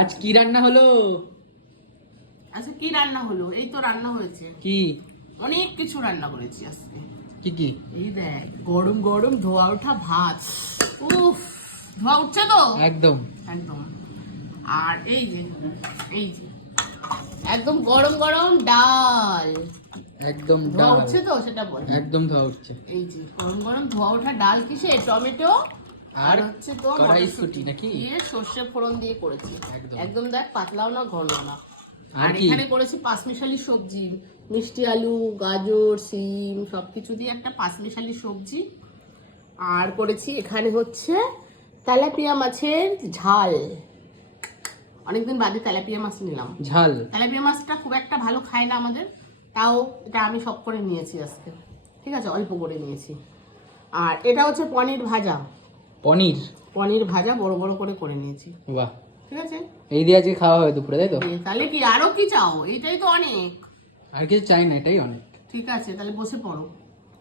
আজ কি রান্না হলো? আচ্ছা কি রান্না হলো? এই তো রান্না হয়েছে। কি? অনেক কিছু রান্না করেছি আজকে। কি কি? এই দেখ, গরম গরম ধোয়া ওঠা ভাত। উফ, ধোয়া উঠছে তো একদম একদম। আর এই যে একদম গরম গরম ডাল। একদম ধোয়া ডাল। উঠছে তো সেটা বল। একদম ধোয়া উঠছে। এই যে গরম গরম ধোয়া ওঠা ডাল, কিসে? টমেটো আর আর হচ্ছে তো কড়াইশুঁটি নাকি? দিয়ে সর্ষে ফোড়ন দিয়ে করেছি। একদম। একদম দেখ, পাতলাও না ঘনও না। আর আর কি? এখানে করেছি পাঁচমিশালি সবজি, মিষ্টি আলু, গাজর, সিম সবকিছু দিয়ে একটা পাঁচমিশালি সবজি। আর করেছি এখানে হচ্ছে তেলাপিয়া মাছের ঝাল। অনেকদিন বাদে তেলাপিয়া মাছ নিলাম। ঝাল। তেলাপিয়া মাছটা খুব একটা ভালো খায় না আমাদের, তাও এটা আমি সব করে নিয়েছি আজকে। ঠিক আছে, অল্প করে নিয়েছি। আর এটা হচ্ছে পনির ভাজা। পনির? পনির ভাজা বড় বড় করে নিয়েছি। বাহ, ঠিক আছে। এই দিয়ে আজকে খাওয়া হবে দুপুরে, তাই তো? তাহলে কি আরো কি চাও? এইটাই তো অনেক। আর কিছু চাই না, এটাই অনেক। ঠিক আছে, তাহলে বসে পড়ো।